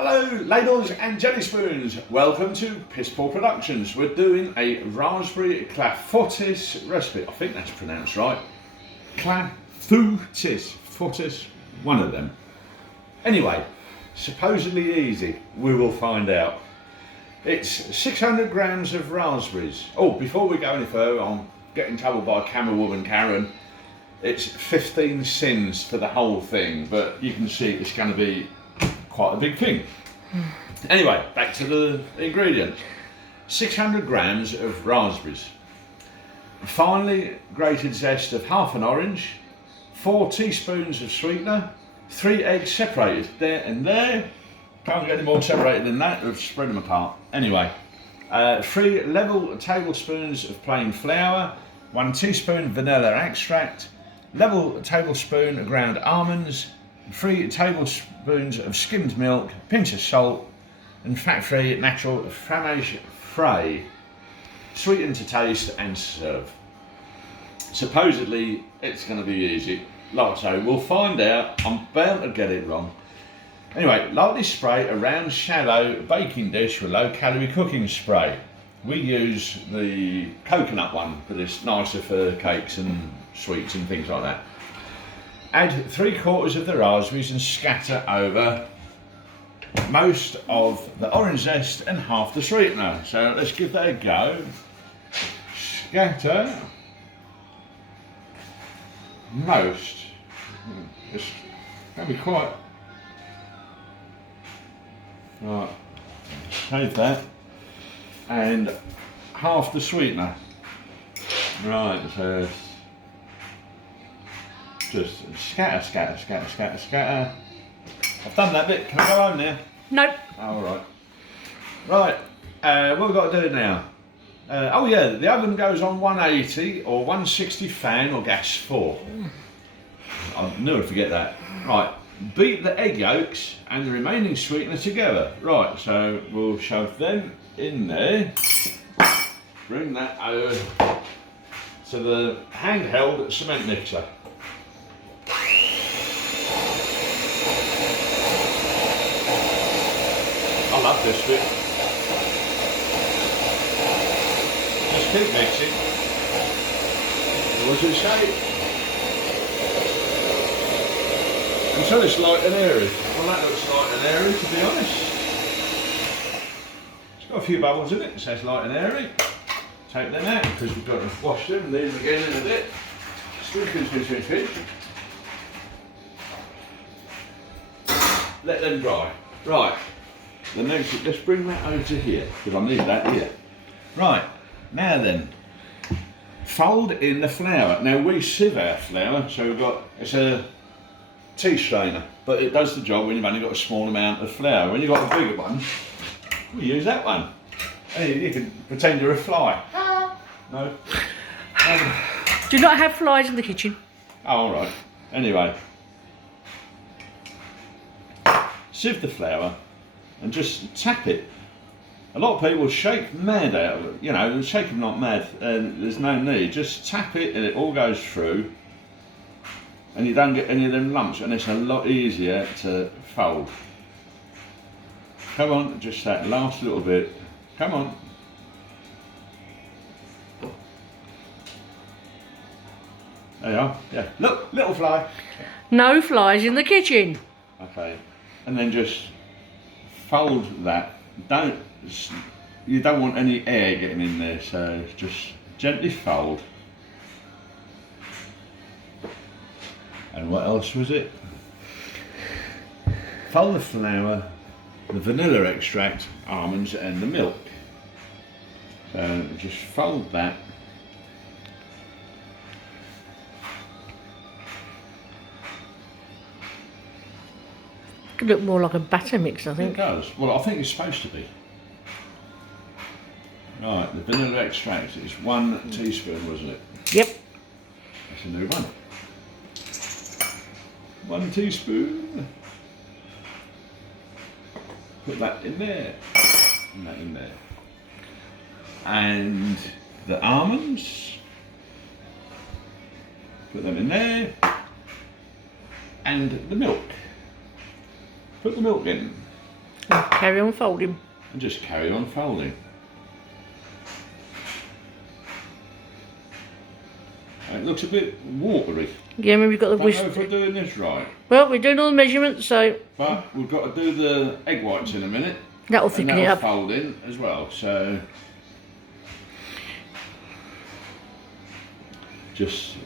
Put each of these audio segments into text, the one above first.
Hello ladles and jelly spoons, welcome to Piss Poor Productions. We're doing a raspberry Clafoutis recipe. I think that's pronounced right. Clafoutis, one of them. Anyway, supposedly easy, we will find out. It's 600 grams of raspberries. Oh, before we go any further, I'm getting told by camera woman Karen, it's 15 syns for the whole thing, but you can see it's going to be quite a big thing. Anyway, back to the ingredients. 600 grams of raspberries, finely grated zest of half an orange, 4 teaspoons of sweetener, 3 eggs separated there and there. Can't get any more separated than that, we've spread them apart. Anyway, 3 level tablespoons of plain flour, 1 teaspoon vanilla extract, level tablespoon of ground almonds, 3 tablespoons of skimmed milk, pinch of salt, and fat-free natural fromage frais. Sweeten to taste and serve. Supposedly, it's going to be easy. Like I say, we'll find out. I'm bound to get it wrong. Anyway, lightly spray a round shallow baking dish with low-calorie cooking spray. We use the coconut one, but it's nicer for cakes and sweets and things like that. Add 3/4 of the raspberries and scatter over most of the orange zest and half the sweetener. So let's give that a go. Scatter most. It's going to be quite. Right, save that. And half the sweetener. Right, so just scatter. I've done that bit. Can I go home now? Nope. All right. Right. What we've got to do now? Oh yeah, the oven goes on 180 or 160 fan or gas 4. I never forget that. Right. Beat the egg yolks and the remaining sweetener together. Right. So we'll shove them in there. Bring that over to the handheld cement mixer. I love this bit. Just keep mixing. What does it say? Until it's light and airy. Well, that looks light and airy, to be honest. It's got a few bubbles in it. It says light and airy. Take them out because we've got to wash them and leave them again in a bit. Pinch. Let them dry. Right. The next, let's bring that over to here, because I need that here. Right, now then, fold in the flour. Now we sieve our flour, so we've got, it's a tea strainer, but it does the job when you've only got a small amount of flour. When you've got a bigger one, we use that one. And you can pretend you're a fly. No? Do not have flies in the kitchen. Oh, all right. Anyway, sieve the flour and just tap it. A lot of people shake mad out of it, you know, shake them not mad, and there's no need. Just tap it and it all goes through and you don't get any of them lumps, and it's a lot easier to fold. Come on, just that last little bit. Come on. There you are, yeah. Look, little fly. No flies in the kitchen. Okay, and then just fold that. You don't want any air getting in there, so just gently fold. And what else was it? Fold the flour, the vanilla extract, almonds and the milk. So just fold that. Could look more like a batter mix, I think. It does. Well, I think it's supposed to be. Right, the vanilla extract is 1 teaspoon, wasn't it? Yep. That's a new one. 1 teaspoon. Put that in there. And that in there. And the almonds. Put them in there. And the milk. Put the milk in. And carry on folding. And just carry on folding. It looks a bit watery. Yeah, maybe we've got the Don't whisk. know if we're doing this right. Well, we're doing all the measurements, so But we've got to do the egg whites in a minute. that'll thicken and it that'll up. fold in as well. So just,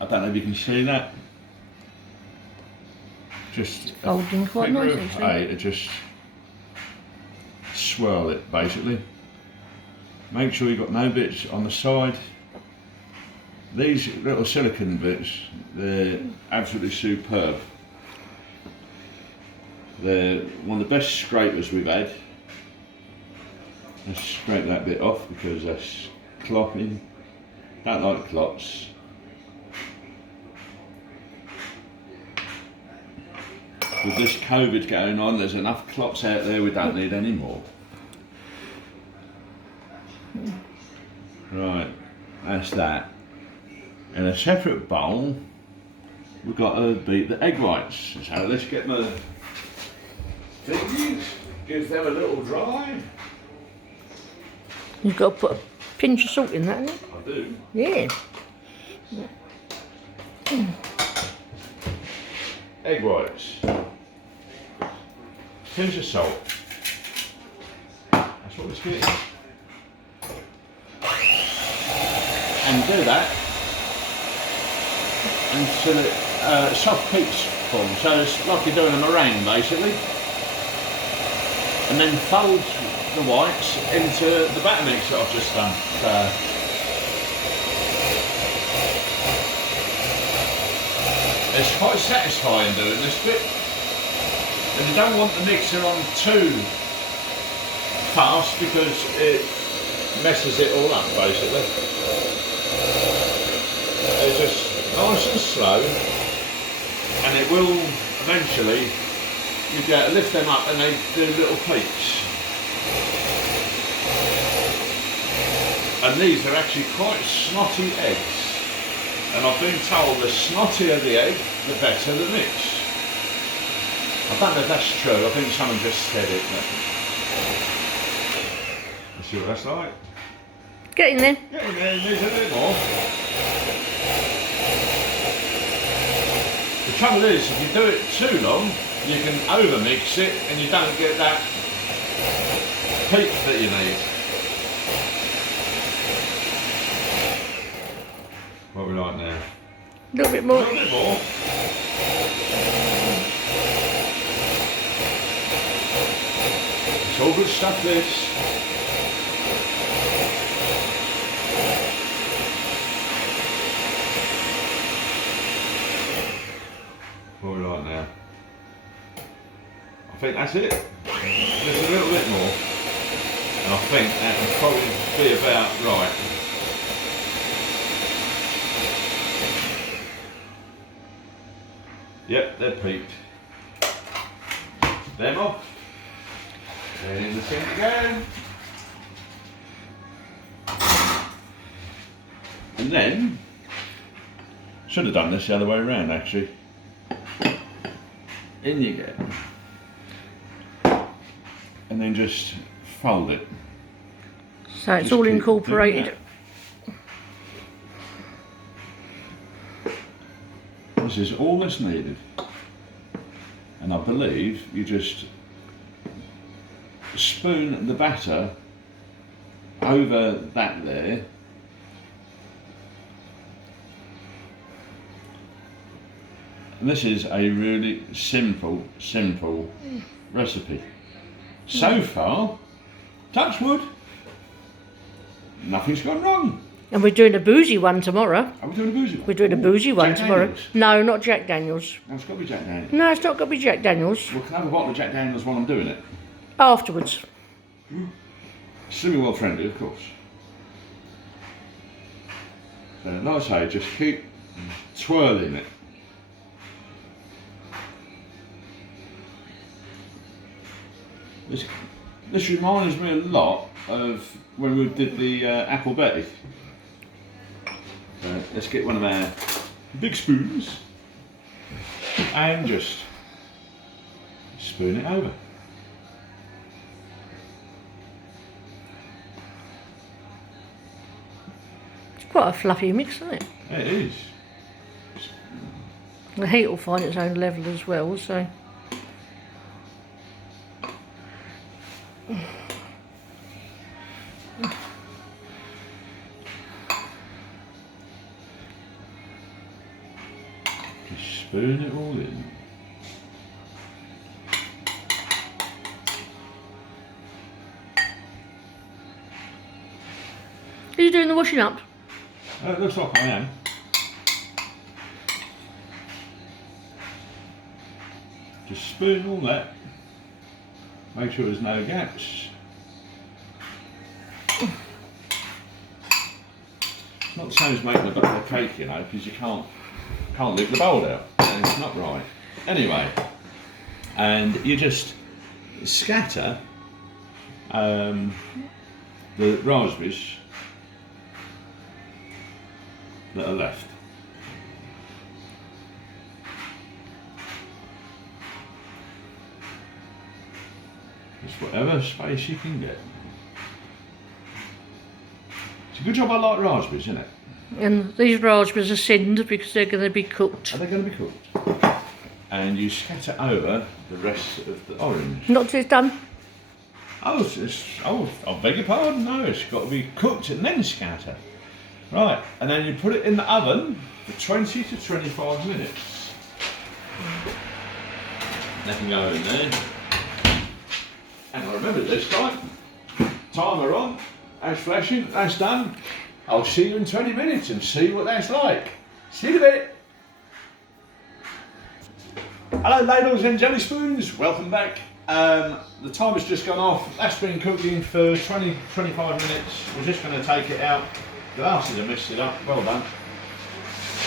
I don't know if you can see that. Just Folding quite figure nice, of actually. eight to just swirl it basically. Make sure you've got no bits on the side. These little silicone bits, they're absolutely superb. They're one of the best scrapers we've had. Let's scrape that bit off because that's clopping. Don't like clops. With this COVID going on, there's enough clops out there, we don't need any more. Right, that's that. In a separate bowl, we've got to beat the egg whites. So let's get my fingers, give them a little dry. You've got to put a pinch of salt in that, haven't you? I do. Yeah. Egg whites. Pinch of salt. That's what we're getting. And do that until it soft peaks form. So it's like you're doing a meringue basically. And then fold the whites into the batter mix that I've just done. So it's quite satisfying doing this bit. And you don't want the mixer on too fast because it messes it all up basically. It's just nice and slow, and it will eventually, you get to lift them up and they do little peaks. And these are actually quite snotty eggs. And I've been told the snottier the egg, the better the mix. I don't know if that's true, I think someone just said it. Let's see what that's like. Get in there. Get in there, it needs a bit more. The trouble is, if you do it too long, you can overmix it and you don't get that peak that you need. What are we like now? A little bit more. A little bit more. It's all good stuff, this. What are we like now? I think that's it. Just a little bit more. And I think that would probably be about right. Yep, they're peaked. Them off. Then in the sink again. And then, should have done this the other way around actually. In you go. And then just fold it. So it's Just all keep incorporated. doing that. This is all that's needed. And I believe you just spoon the batter over that there. And this is a really simple recipe. So far, touch wood, nothing's gone wrong. And we're doing a boozy one tomorrow. Are we doing a boozy one? We're doing a boozy one Jack tomorrow. Daniels? No, not Jack Daniels. No, it's got to be Jack Daniels. No, it's not going to be Jack Daniels. Well, can I have a bottle of Jack Daniels while I'm doing it? Afterwards. Slimming World friendly, of course. So, like I say, just keep twirling it. This reminds me a lot of when we did the apple Betty. So let's get one of our big spoons and just spoon it over. quite a fluffy mix, isn't it? It is. The heat will find its own level as well, so. Just spoon it all in. Are you doing the washing up? It looks like I am. Just spoon all that. Make sure there's no gaps. It's not the same as making a cake, you know, because you can't lick the bowl out. And it's not right. Anyway, and you just scatter the raspberries that are left. Just whatever space you can get. It's a good job I like raspberries, isn't it? And these raspberries are synned because they're going to be cooked. Are they going to be cooked? And you scatter over the rest of the orange. Not till it's done. Oh, I beg your pardon, no, it's got to be cooked and then scatter. Right, and then you put it in the oven for 20 to 25 minutes. That can go in there. And I remember this time, timer on, that's flashing, that's done. I'll see you in 20 minutes and see what that's like. See you in a bit. Hello ladles and jelly spoons, welcome back. The timer's just gone off. That's been cooking for 20, 25 minutes. We're just going to take it out. The glasses have messed it up, well done.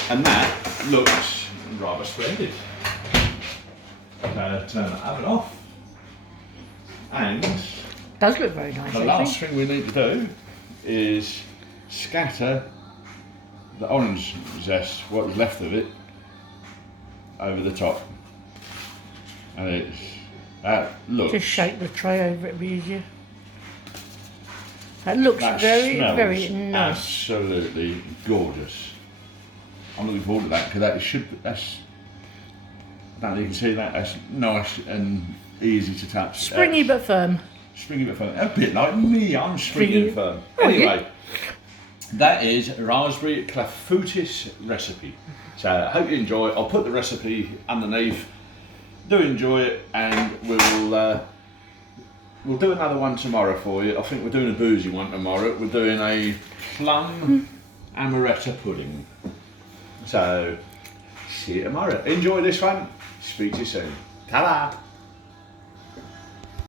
And that looks rather splendid. Turn the oven off. And Does look very nice. the last thing we need to do is scatter the orange zest, what was left of it, over the top. And that looks... Just shake the tray over it, it'll be easier. That looks very nice. Absolutely gorgeous. I'm looking forward to that because that's, I don't know if you can see that, that's nice and easy to touch. Springy but firm. Springy but firm. A bit like me, I'm springy and firm. Oh, anyway, that is raspberry Clafoutis recipe. So I hope you enjoy. I'll put the recipe underneath. Do enjoy it, and we'll do another one tomorrow for you. I think we're doing a boozy one tomorrow. We're doing a plum amaretto pudding. So see you tomorrow. Enjoy this one. Speak to you soon. Ta-da!